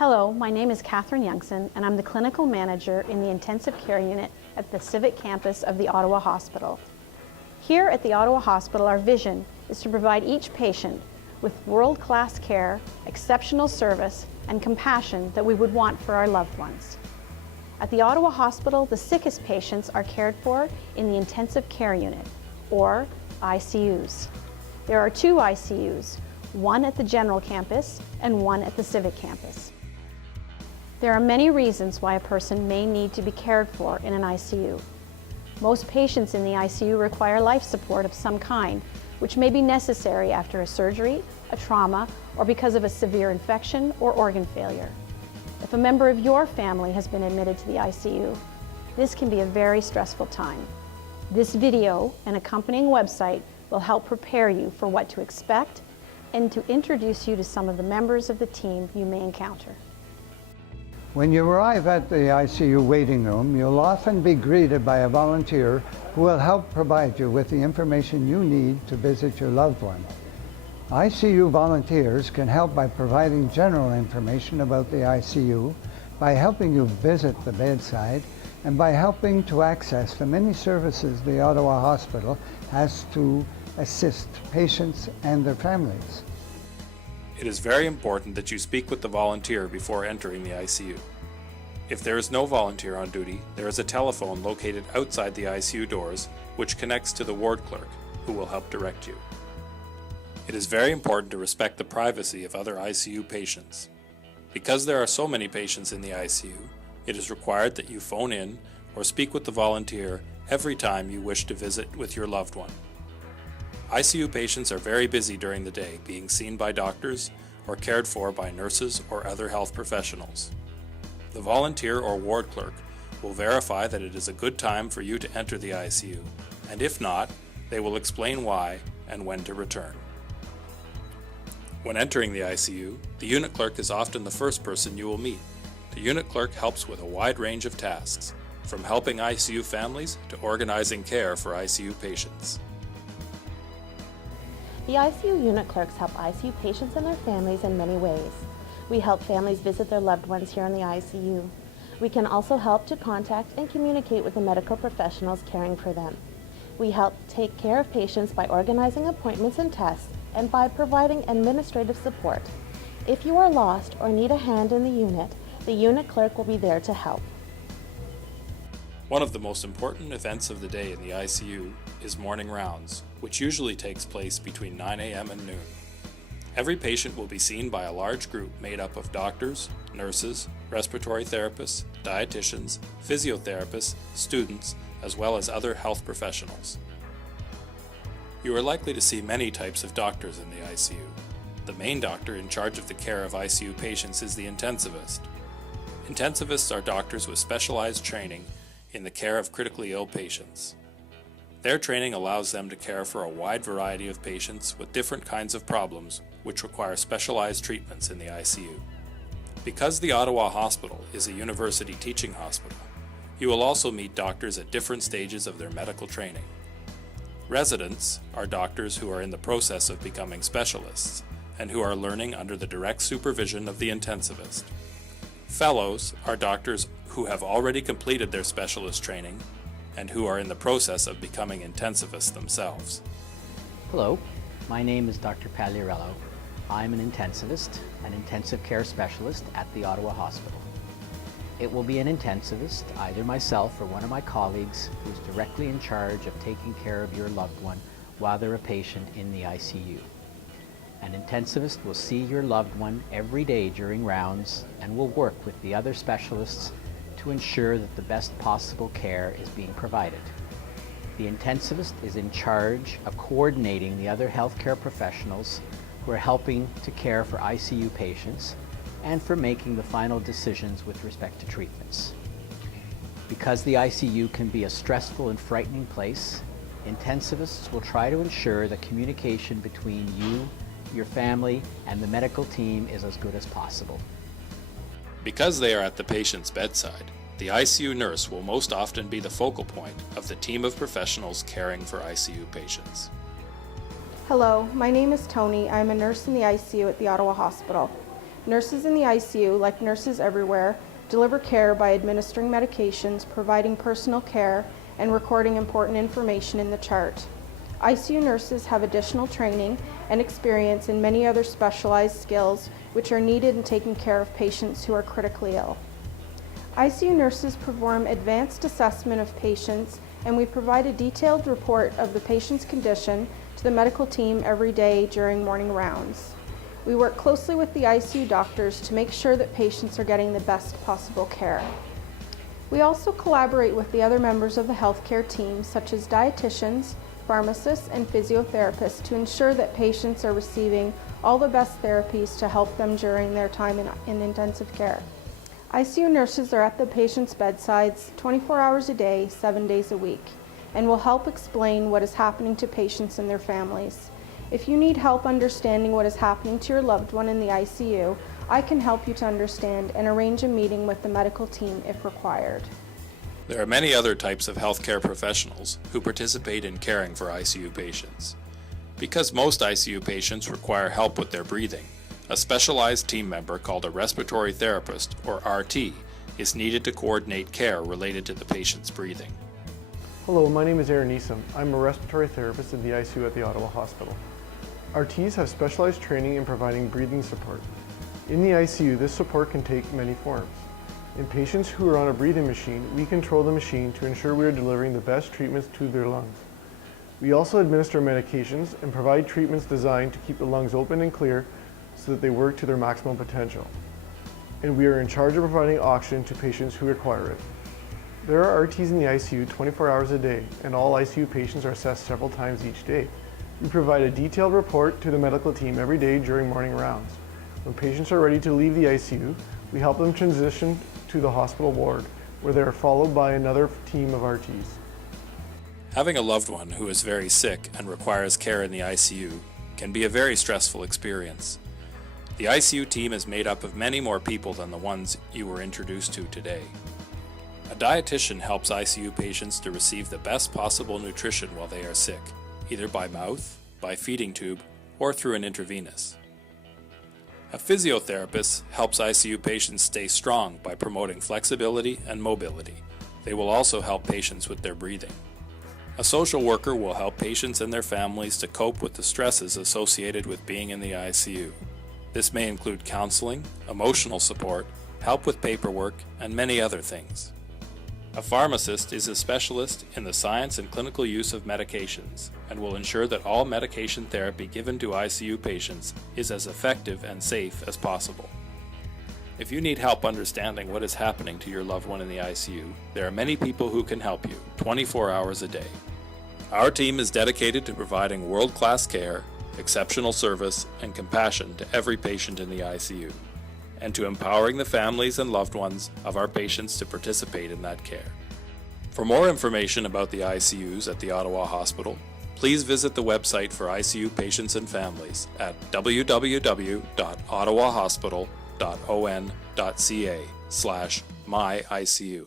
Hello, my name is Catherine Youngson, and I'm the clinical manager in the intensive care unit at the Civic campus of the Ottawa Hospital. Here at the Ottawa Hospital, our vision is to provide each patient with world-class care, exceptional service, and compassion that we would want for our loved ones. At the Ottawa Hospital, the sickest patients are cared for in the intensive care unit, or ICUs. There are two ICUs, one at the general campus and one at the Civic campus. There are many reasons why a person may need to be cared for in an ICU. Most patients in the ICU require life support of some kind, which may be necessary after a surgery, a trauma, or because of a severe infection or organ failure. If a member of your family has been admitted to the ICU, this can be a very stressful time. This video and accompanying website will help prepare you for what to expect and to introduce you to some of the members of the team you may encounter. When you arrive at the ICU waiting room, you'll often be greeted by a volunteer who will help provide you with the information you need to visit your loved one. ICU volunteers can help by providing general information about the ICU, by helping you visit the bedside, and by helping to access the many services the Ottawa Hospital has to assist patients and their families. It is very important that you speak with the volunteer before entering the ICU. If there is no volunteer on duty, there is a telephone located outside the ICU doors which connects to the ward clerk, who will help direct you. It is very important to respect the privacy of other ICU patients. Because there are so many patients in the ICU, it is required that you phone in or speak with the volunteer every time you wish to visit with your loved one. ICU patients are very busy during the day, being seen by doctors or cared for by nurses or other health professionals. The volunteer or ward clerk will verify that it is a good time for you to enter the ICU, and if not, they will explain why and when to return. When entering the ICU, the unit clerk is often the first person you will meet. The unit clerk helps with a wide range of tasks, from helping ICU families to organizing care for ICU patients. The ICU unit clerks help ICU patients and their families in many ways. We help families visit their loved ones here in the ICU. We can also help to contact and communicate with the medical professionals caring for them. We help take care of patients by organizing appointments and tests and by providing administrative support. If you are lost or need a hand in the unit clerk will be there to help. One of the most important events of the day in the ICU is morning rounds, which usually takes place between 9 a.m. and noon. Every patient will be seen by a large group made up of doctors, nurses, respiratory therapists, dietitians, physiotherapists, students, as well as other health professionals. You are likely to see many types of doctors in the ICU. The main doctor in charge of the care of ICU patients is the intensivist. Intensivists are doctors with specialized training in the care of critically ill patients. Their training allows them to care for a wide variety of patients with different kinds of problems which require specialized treatments in the ICU. Because the Ottawa Hospital is a university teaching hospital, you will also meet doctors at different stages of their medical training. Residents are doctors who are in the process of becoming specialists and who are learning under the direct supervision of the intensivist. Fellows are doctors who have already completed their specialist training and who are in the process of becoming intensivists themselves. Hello, my name is Dr. Pagliarello. I'm an intensivist, an intensive care specialist at the Ottawa Hospital. It will be an intensivist, either myself or one of my colleagues, who's directly in charge of taking care of your loved one while they're a patient in the ICU. An intensivist will see your loved one every day during rounds and will work with the other specialists to ensure that the best possible care is being provided. The intensivist is in charge of coordinating the other healthcare professionals who are helping to care for ICU patients and for making the final decisions with respect to treatments. Because the ICU can be a stressful and frightening place, intensivists will try to ensure that communication between you, your family, and the medical team is as good as possible. Because they are at the patient's bedside, the ICU nurse will most often be the focal point of the team of professionals caring for ICU patients. Hello, my name is Tony. I'm a nurse in the ICU at the Ottawa Hospital. Nurses in the ICU, like nurses everywhere, deliver care by administering medications, providing personal care, and recording important information in the chart. ICU nurses have additional training and experience in many other specialized skills which are needed in taking care of patients who are critically ill. ICU nurses perform advanced assessment of patients, and we provide a detailed report of the patient's condition to the medical team every day during morning rounds. We work closely with the ICU doctors to make sure that patients are getting the best possible care. We also collaborate with the other members of the healthcare team, such as dietitians, pharmacists, and physiotherapists, to ensure that patients are receiving all the best therapies to help them during their time in intensive care. ICU nurses are at the patient's bedsides 24 hours a day, 7 days a week, and will help explain what is happening to patients and their families. If you need help understanding what is happening to your loved one in the ICU, I can help you to understand and arrange a meeting with the medical team if required. There are many other types of healthcare professionals who participate in caring for ICU patients. Because most ICU patients require help with their breathing, a specialized team member called a Respiratory Therapist, or RT, is needed to coordinate care related to the patient's breathing. Hello, my name is Aaron Neeson. I'm a Respiratory Therapist in the ICU at the Ottawa Hospital. RTs have specialized training in providing breathing support. In the ICU, this support can take many forms. In patients who are on a breathing machine, we control the machine to ensure we are delivering the best treatments to their lungs. We also administer medications and provide treatments designed to keep the lungs open and clear so that they work to their maximum potential. And we are in charge of providing oxygen to patients who require it. There are RTs in the ICU 24 hours a day, and all ICU patients are assessed several times each day. We provide a detailed report to the medical team every day during morning rounds. When patients are ready to leave the ICU, we help them transition to the hospital ward, where they are followed by another team of RTs. Having a loved one who is very sick and requires care in the ICU can be a very stressful experience. The ICU team is made up of many more people than the ones you were introduced to today. A dietitian helps ICU patients to receive the best possible nutrition while they are sick, either by mouth, by feeding tube, or through an intravenous. A physiotherapist helps ICU patients stay strong by promoting flexibility and mobility. They will also help patients with their breathing. A social worker will help patients and their families to cope with the stresses associated with being in the ICU. This may include counseling, emotional support, help with paperwork, and many other things. A pharmacist is a specialist in the science and clinical use of medications and will ensure that all medication therapy given to ICU patients is as effective and safe as possible. If you need help understanding what is happening to your loved one in the ICU, there are many people who can help you 24 hours a day. Our team is dedicated to providing world-class care, exceptional service, and compassion to every patient in the ICU, and to empowering the families and loved ones of our patients to participate in that care. For more information about the ICUs at the Ottawa Hospital, please visit the website for ICU patients and families at www.ottawahospital.on.ca/myICU.